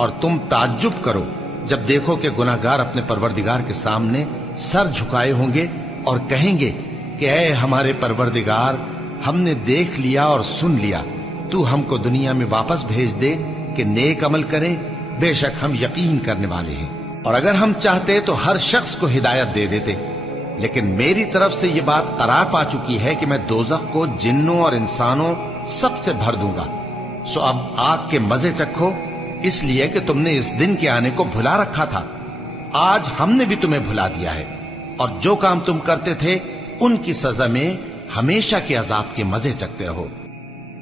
اور تم تعجب کرو جب دیکھو کہ گناہگار اپنے پروردگار کے سامنے سر جھکائے ہوں گے اور کہیں گے کہ اے ہمارے پروردگار، ہم نے دیکھ لیا اور سن لیا، تو ہم کو دنیا میں واپس بھیج دے کہ نیک عمل کریں، بے شک ہم یقین کرنے والے ہیں۔ اور اگر ہم چاہتے تو ہر شخص کو ہدایت دے دیتے، لیکن میری طرف سے یہ بات قرار پا چکی ہے کہ میں دوزخ کو جنوں اور انسانوں سب سے بھر دوں گا، سو اب آگ کے مزے چکھو، اس لیے کہ تم نے اس دن کے آنے کو بھلا رکھا تھا۔ آج ہم نے بھی تمہیں بھلا دیا ہے، اور جو کام تم کرتے تھے ان کی سزا میں ہمیشہ کے عذاب کے مزے چکتے رہو۔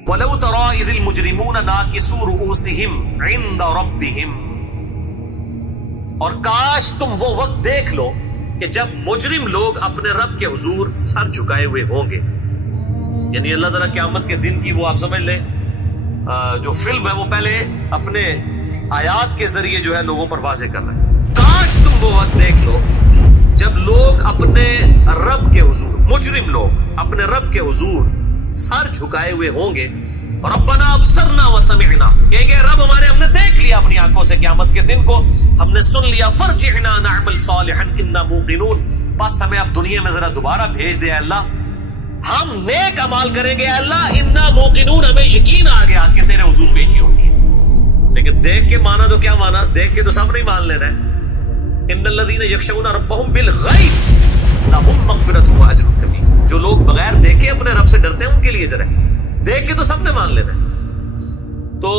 وَلَوْ تَرَى إِذِ الْمُجْرِمُونَ نَاكِسُو رُؤُوسِهِمْ عِندَ رَبِّهِمْ، اور کاش تم وہ وقت دیکھ لو کہ جب مجرم لوگ اپنے رب کے حضور سر جھکائے ہوئے ہوں گے، یعنی اللہ تعالیٰ قیامت کے دن کی وہ آپ سمجھ لیں جو فلم ہے وہ پہلے اپنے آیات کے ذریعے جو ہے لوگوں پر واضح کر رہے ہیں۔ کاش تم وہ وقت دیکھ لو جب لوگ اپنے رب کے حضور، مجرم لوگ اپنے رب کے حضور سر جھکائے ہوئے ہوں گے، ربنا ابصرنا وسمعنا، کہیں گے رب ہمارے ہم نے دیکھ لیا اپنی آنکھوں سے قیامت کے دن کو، ہم نے سن لیا، فرجعنا نعمل صالحا انا موقنون، بس ہمیں اب دنیا میں ذرا دوبارہ بھیج دے اللہ، ہم نیک اعمال کریں گے اللہ، انا موقنون، ہمیں یقین آ گیا کہ تیرے حضور پیشی ہوگی۔ لیکن دیکھ کے مانا تو کیا مانا، دیکھ کے تو سب نہیں مان لینا ہے۔ ان الذین یخشون ربهم بالغیب لهم مغفرۃ واجر کبیر، جو لوگ بغیر دیکھے اپنے رب سے ڈرتے ہیں ان کے لیے ذرا، دیکھ کے تو سب نے مان لینا ہے۔ تو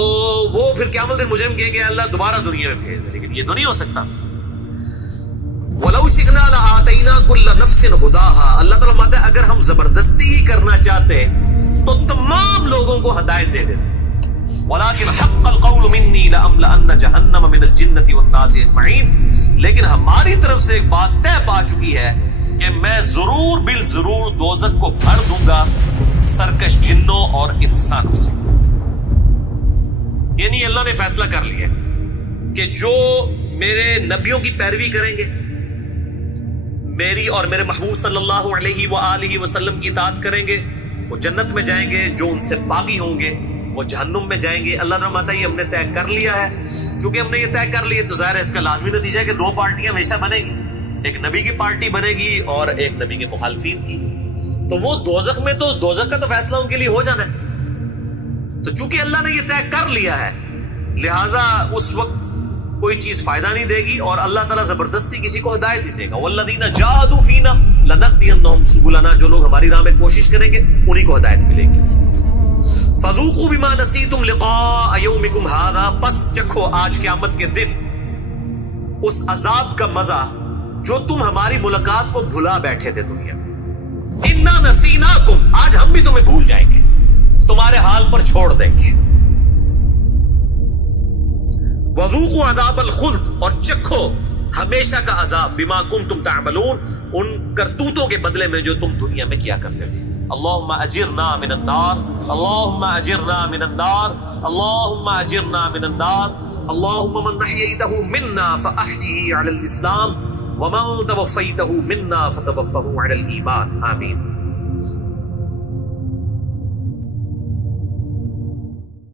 وہ پھر قیامت دن مجرم کہیں گے اللہ دوبارہ دنیا میں بھیج دے، لیکن یہ تو نہیں ہو سکتا۔ وَلَوْ شِئْنَا لَآتَيْنَا كُلَّ نَفْسٍ هُدَاهَا، اللہ تعالیٰ ماتا ہے اگر ہم زبردستی ہی کرنا چاہتے تو تمام لوگوں کو ہدایت دے دیتے، وَلَكِنْ حَقَّ الْقَوْلُ مِنِّي لَأَمْلَأَنَّ جَهَنَّمَ مِنَ الْجِنَّةِ وَالنَّاسِ أَجْمَعِينَ، لیکن ہماری طرف سے ایک بات طے پا چکی ہے کہ میں ضرور بالضرور دوزخ کو بھر دوں گا سرکش جنوں اور انسانوں سے۔ یعنی اللہ نے فیصلہ کر لیا کہ جو میرے نبیوں کی پیروی کریں گے، میری اور میرے محبوب صلی اللہ علیہ وآلہ وسلم کی اطاعت کریں گے، وہ جنت میں جائیں گے، جو ان سے باغی ہوں گے وہ جہنم میں جائیں گے۔ اللہ تعالیٰ ماتا یہ ہم نے طے کر لیا ہے، چونکہ ہم نے یہ طے کر لیا تو ظاہر ہے اس کا لازمی نتیجہ ہے کہ دو پارٹیاں ہمیشہ بنے گی، ایک نبی کی پارٹی بنے گی اور ایک نبی کے مخالفین کی، تو وہ دوزخ میں تو دوزخ کا تو فیصلہ ان کے لیے ہو جانا ہے۔ تو چونکہ اللہ نے یہ طے کر لیا ہے لہٰذا اس وقت کوئی چیز فائدہ نہیں دے گی اور اللہ تعالیٰ زبردستی کسی کو ہدایت نہیں دے گا۔ وَالَّذِينَ جَاهَدُوا فِينَا لَنَهْدِيَنَّهُمْ سُبُلَنَا، جو لوگ ہماری راہ میں کوشش کریں گے انہی کو ہدایت ملے گی۔ فَذُوقُوا بِمَا نَسِيتُمْ لِقَاءَ يَوْمِكُمْ هَذَا، پس چکھو آج قیامت کے دن اس عذاب کا مزہ جو تم ہماری ملاقات کو بھلا بیٹھے تھے دنیا میں۔ اِنَّا نَسِينَاكُمْ، آج ہم بھی تمہیں بھول جائیں گے، تمہارے حال پر چھوڑ دیں گے۔ وَذُوقُوا عَذَابَ الْخُلْدِ، اور چکھو ہمیشہ کا عذاب، بِمَا كُنْتُمْ تَعْمَلُونَ، ان کرتوتوں کے بدلے میں جو تم دنیا میں کیا کرتے تھے۔ اللہم اجرنا من النار، اللہم اجرنا من النار، اللہم اجرنا من النار، اللہم من احییتہ منا فاحیہ علی الاسلام ومن توفیتہ منا فتوفہ علی الایمان، آمین۔